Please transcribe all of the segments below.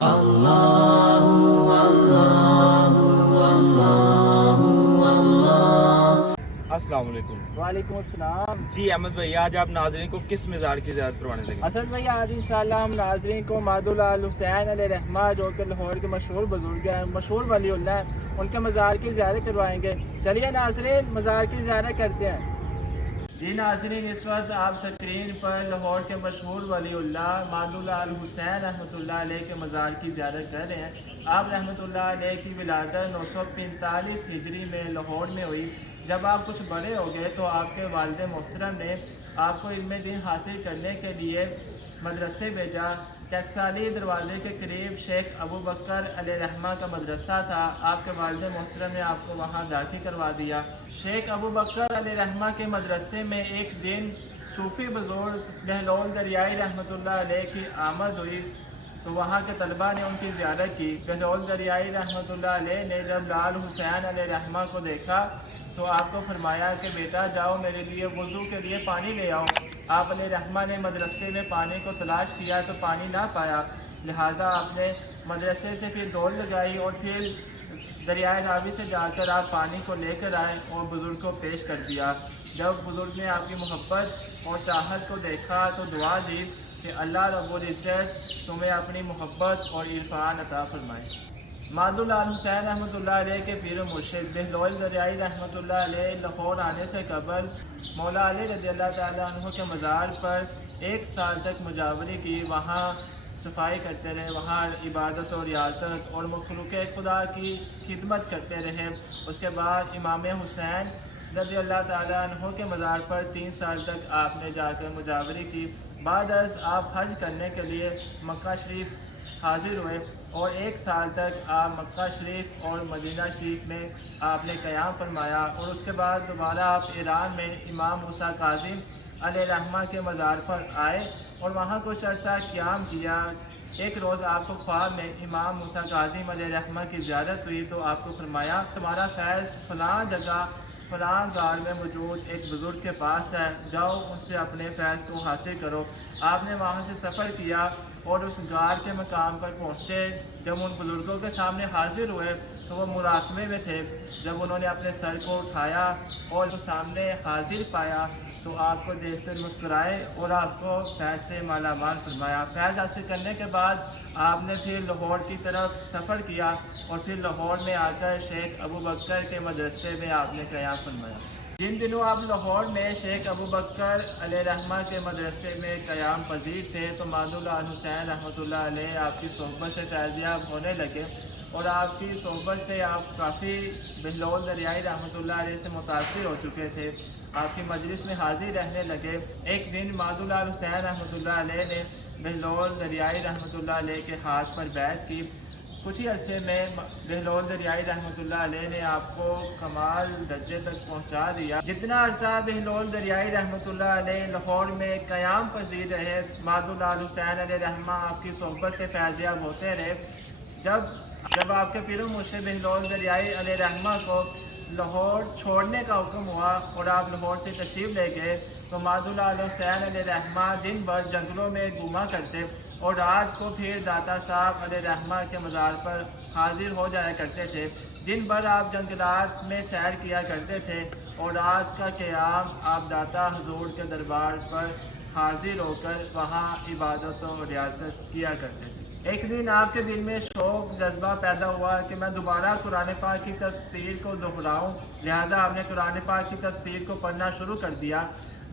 السلام علیکم۔ وعلیکم السلام۔ جی احمد بھائی، آج آپ ناظرین کو کس مزار کی زیارت کروانے لگے؟ اسد بھائی، آج انشاءاللہ ہم ناظرین کو مادولال حسین علیہ رحمہ، جو کہ لاہور کے مشہور بزرگ ہیں، مشہور ولی اللہ ہیں، ان کے مزار کی زیارت کروائیں گے۔ چلیے ناظرین، مزار کی زیارت کرتے ہیں۔ جی ناظرین، اس وقت آپ سکرین پر لاہور کے مشہور ولی اللہ مادولال حسین رحمۃ اللہ علیہ کے مزار کی زیارت کر رہے ہیں۔ آپ رحمۃ اللہ علیہ کی ولادت 945 ہجری میں لاہور میں ہوئی۔ جب آپ کچھ بڑے ہو گئے تو آپ کے والد محترم نے آپ کو علم دین حاصل کرنے کے لیے مدرسے بھیجا۔ ٹکسالی دروازے کے قریب شیخ ابو بکر علیہ رحمہ کا مدرسہ تھا۔ آپ کے والد محترم نے آپ کو وہاں داخل کروا دیا۔ شیخ ابو بکر علیہ رحمہ کے مدرسے میں ایک دن صوفی بزرگ بہلول دریائی رحمۃ اللہ علیہ کی آمد ہوئی تو وہاں کے طلباء نے ان کی زیارت کی۔ بہلول دریائی رحمۃ اللہ علیہ نے جب لال حسین علیہ رحمہ کو دیکھا تو آپ کو فرمایا کہ بیٹا جاؤ، میرے لیے وضو کے لیے پانی لے آؤ۔ آپ علیہ رحمہ نے مدرسے میں پانی کو تلاش کیا تو پانی نہ پایا، لہٰذا آپ نے مدرسے سے پھر دوڑ لگائی اور پھر دریائے راوی سے جا کر آپ پانی کو لے کر آئے اور بزرگ کو پیش کر دیا۔ جب بزرگ نے آپ کی محبت اور چاہت کو دیکھا تو دعا دی کہ اللہ رب العزت تمہیں اپنی محبت اور عرفان عطا فرمائے۔ مادولال حسین رحمۃ اللہ علیہ کے پیر و مرشد بہلول دریائی رحمۃ اللہ علیہ لاہور آنے سے قبل مولا علی رضی اللہ تعالیٰ عنہ کے مزار پر 1 سال تک مجاوری کی، وہاں صفائی کرتے رہے، وہاں عبادت و ریاضت اور مخلوق خدا کی خدمت کرتے رہے۔ اس کے بعد امام حسین رضی اللہ تعالیٰ عنہ کے مزار پر 3 سال تک آپ نے جا کر مجاوری کی۔ بعد از آپ حج کرنے کے لیے مکہ شریف حاضر ہوئے اور 1 سال تک آپ مکہ شریف اور مدینہ شریف میں آپ نے قیام فرمایا، اور اس کے بعد دوبارہ آپ ایران میں امام موسیٰ کاظم علیہ رحمہ کے مزار پر آئے اور وہاں کچھ عرصہ قیام کیا۔ ایک روز آپ کو خواب میں امام موسیٰ کاظم علیہ رحمہ کی زیارت ہوئی تو آپ کو فرمایا تمہارا فیض فلاں جگہ فلاں غار میں موجود ایک بزرگ کے پاس ہے، جاؤ ان سے اپنے فیض کو حاصل کرو۔ آپ نے وہاں سے سفر کیا اور اس غار کے مقام پر پہنچے۔ جب ان بزرگوں کے سامنے حاضر ہوئے تو وہ مراقبے میں تھے۔ جب انہوں نے اپنے سر کو اٹھایا اور سامنے حاضر پایا تو آپ کو دیکھ کر مسکرائے اور آپ کو فیض سے مالا مال فرمایا۔ فیض حاصل کرنے کے بعد آپ نے پھر لاہور کی طرف سفر کیا اور پھر لاہور میں آ کر شیخ ابو بکر کے مدرسے میں آپ نے قیام فرمایا۔ جن دنوں آپ لاہور میں شیخ ابو بکر علیہ رحمہ کے مدرسے میں قیام پذیر تھے تو مادولال حسین رحمۃ اللہ علیہ آپ کی صحبت سے فیضیاب ہونے لگے، اور آپ کی صحبت سے آپ کافی بہلول دریائی رحمۃ اللہ علیہ سے متاثر ہو چکے تھے، آپ کی مجلس میں حاضر رہنے لگے۔ ایک دن مادولال حسین رحمۃ اللہ علیہ نے بہلول دریائی رحمۃ اللہ علیہ کے ہاتھ پر بیعت کی۔ کچھ ہی عرصے میں بہلول دریائی رحمۃ اللہ علیہ نے آپ کو کمال درجے تک پہنچا دیا۔ جتنا عرصہ بہلول دریائی رحمۃ اللہ علیہ لاہور میں قیام پذیر رہے، مادولال حسین علیہ رحمہ آپ کی صحبت سے فیضیاب ہوتے رہے۔ جب آپ کے پیر و مرشد بہلول دریائی علیہ رحمہ کو لاہور چھوڑنے کا حکم ہوا اور آپ لاہور سے تشریف لے گئے تو مادولال حسین علیہ رحمہ دن بھر جنگلوں میں گھوما کرتے اور رات کو پھر داتا صاحب علیہ رحمہ کے مزار پر حاضر ہو جایا کرتے تھے۔ دن بھر آپ جنگلات میں سیر کیا کرتے تھے اور رات کا قیام آپ داتا حضور کے دربار پر حاضر ہو کر وہاں عبادت و ریاضت کیا کرتے تھے۔ ایک دن آپ کے دل میں شوق جذبہ پیدا ہوا کہ میں دوبارہ قرآن پاک کی تفسیر کو دہراؤں، لہٰذا آپ نے قرآن پاک کی تفسیر کو پڑھنا شروع کر دیا۔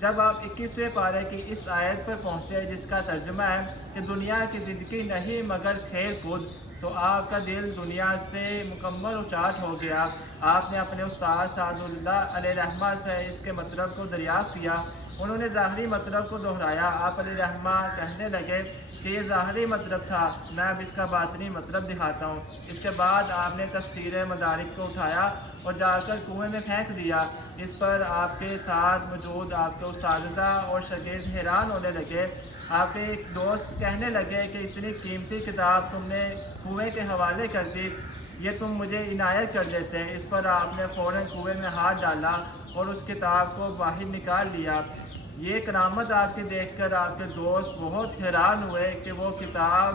جب آپ 21ویں پارے کی اس آیت پر پہنچے جس کا ترجمہ ہے کہ دنیا کی زندگی نہیں مگر کھیل کود، تو آپ کا دل دنیا سے مکمل اچاٹ ہو گیا۔ آپ نے اپنے استاد سعد اللہ علیہ رحمہ سے اس کے مطلب کو دریافت کیا۔ انہوں نے ظاہری مطلب کو دہرایا۔ آپ علیہ رحمہ کہنے لگے کہ یہ ظاہری مطلب تھا، میں اب اس کا باطنی مطلب دکھاتا ہوں۔ اس کے بعد آپ نے تفسیر مدارک کو اٹھایا اور جا کر کنویں میں پھینک دیا۔ اس پر آپ کے ساتھ موجود آپ کے اساتذہ اور شاگرد حیران ہونے لگے۔ آپ کے ایک دوست کہنے لگے کہ اتنی قیمتی کتاب تم نے کنویں کے حوالے کر دی، یہ تم مجھے عنایت کر دیتے۔ اس پر آپ نے فوراً کنویں میں ہاتھ ڈالا اور اس کتاب کو باہر نکال لیا۔ یہ کرامت آپ کی دیکھ کر آپ کے دوست بہت حیران ہوئے کہ وہ کتاب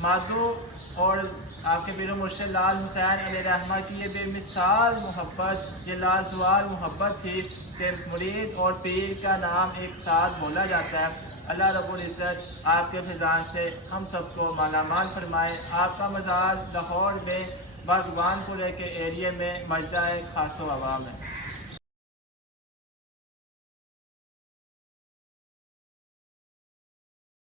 مادو اور آپ کے پیر و مرشد لال حسین علیہ رحمہ کی یہ بے مثال محبت، یہ لازوال محبت تھی کہ مرید اور پیر کا نام ایک ساتھ بولا جاتا ہے۔ اللہ رب العزت آپ کے فیضان سے ہم سب کو مالا مال فرمائے۔ آپ کا مزار لاہور میں باغبان پورے کے ایریے میں مرجع خاص و عوام ہے۔